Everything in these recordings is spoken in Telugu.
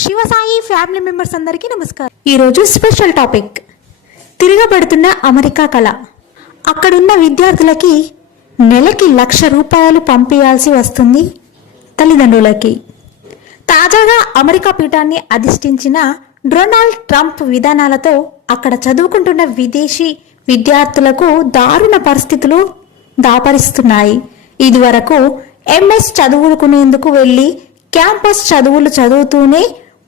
శివసాయి ఫ్యామిలీ మెంబర్స్ అందరికీ నమస్కారం. ఈరోజు స్పెషల్ టాపిక్ తిరగబడుతున్న అమెరికా కళ. అక్కడున్న విద్యార్థులకి నెలకి లక్ష రూపాయలు పంపించాల్సి వస్తుంది తల్లిదండ్రులకి. తాజాగా అమెరికా పీఠాన్ని అధిష్ఠించిన డొనాల్డ్ ట్రంప్ విధానాలతో అక్కడ చదువుకుంటున్న విదేశీ విద్యార్థులకు దారుణ పరిస్థితులు దాపరిస్తున్నాయి. ఇదివరకు ఎంఎస్ చదువుకునేందుకు వెళ్ళి క్యాంపస్ చదువులు చదువుతూనే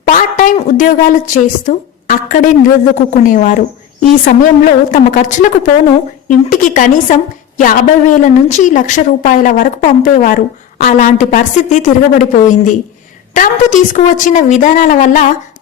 పార్ట్ టైం ఉద్యోగాలు చేస్తూ అక్కడే నిలదొక్కునేవారు. ఈ సమయంలో తమ ఖర్చులకు పోను ఇంటికి కనీసం యాభై వేల నుంచి లక్ష రూపాయల వరకు పంపేవారు. అలాంటి పరిస్థితి తిరగబడిపోయింది. ట్రంప్ తీసుకువచ్చిన విధానాల వల్ల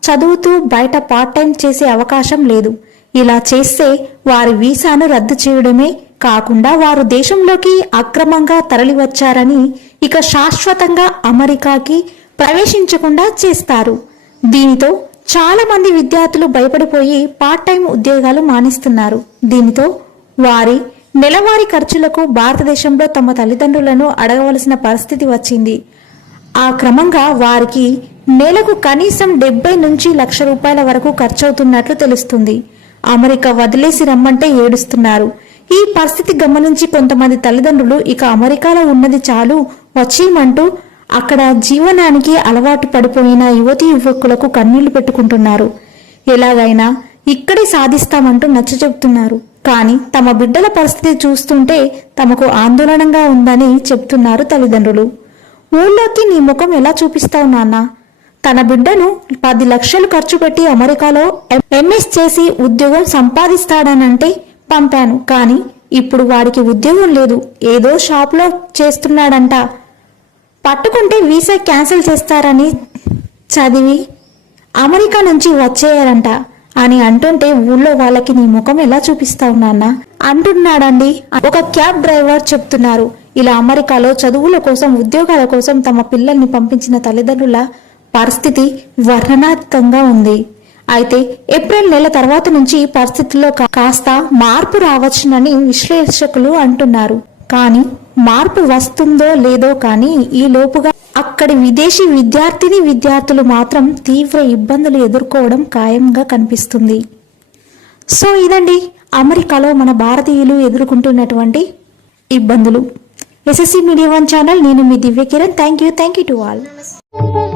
చదువుతూ బయట పార్ట్ టైం చేసే అవకాశం లేదు. ఇలా చేస్తే వారి వీసాను రద్దు చేయడమే కాకుండా వారు దేశంలోకి అక్రమంగా తరలివచ్చారని ఇక శాశ్వతంగా అమెరికాకి ప్రవేశించకుండా చేస్తారు. దీనితో చాలా మంది విద్యార్థులు భయపడిపోయి పార్ట్ టైం ఉద్యోగాలు మానేస్తున్నారు. దీనితో వారి నెలవారీ ఖర్చులకు భారతదేశంలో తమ తల్లిదండ్రులను అడగవలసిన పరిస్థితి వచ్చింది. ఆ క్రమంగా వారికి నెలకు కనీసం డెబ్బై నుంచి లక్ష రూపాయల వరకు ఖర్చవుతున్నట్లు తెలుస్తుంది. అమెరికా వదిలేసి రమ్మంటే ఏడుస్తున్నారు. ఈ పరిస్థితి గమనించి కొంతమంది తల్లిదండ్రులు ఇక అమెరికాలో ఉన్నది చాలు వచ్చేయమంటూ అక్కడ జీవనానికి అలవాటు పడిపోయిన యువతి యువకులకు కన్నీళ్ళు పెట్టుకుంటున్నారు. ఎలాగైనా ఇక్కడే సాధిస్తామంటూ నచ్చ చెబుతున్నారు. కానీ తమ బిడ్డల పరిస్థితి చూస్తుంటే తమకు ఆందోళనగా ఉందని చెప్తున్నారు తల్లిదండ్రులు. ఊళ్ళోకి నీ ముఖం ఎలా చూపిస్తావు నాన్న? తన బిడ్డను పది లక్షలు ఖర్చు పెట్టి అమెరికాలో ఎంఎస్ చేసి ఉద్యోగం సంపాదిస్తాడనంటే పంపాను కానీ ఇప్పుడు వాడికి ఉద్యోగం లేదు. ఏదో షాప్లో చేస్తున్నాడంట. పట్టుకుంటే వీసా క్యాన్సిల్ చేస్తారని చదివి అమెరికా నుంచి వచ్చేయారంట అని అంటుంటే ఊళ్ళో వాళ్ళకి నీ ముఖం ఎలా చూపిస్తావు నాన్న? అంటున్నాడండి. ఒక క్యాబ్ డ్రైవర్ చెప్తున్నారు. ఇలా అమెరికాలో చదువుల కోసం ఉద్యోగాల కోసం తమ పిల్లల్ని పంపించిన తల్లిదండ్రుల పరిస్థితి వర్ణనాత్మకంగా ఉంది. అయితే ఏప్రిల్ నెల తర్వాత నుంచి పరిస్థితుల్లో కాస్త మార్పు రావచ్చునని విశ్లేషకులు అంటున్నారు. కానీ మార్పు వస్తుందో లేదో కానీ ఈ లోపుగా అక్కడి విదేశీ విద్యార్థిని విద్యార్థులు మాత్రం తీవ్ర ఇబ్బందులు ఎదుర్కోవడం ఖాయంగా కనిపిస్తుంది. సో ఇదండి అమెరికాలో మన భారతీయులు ఎదుర్కొంటున్నటువంటి ఇబ్బందులు. ఎస్ఎస్సి మీడియా వన్ ఛానల్ నేను మీ Divya Kiran. Thank you thank you to all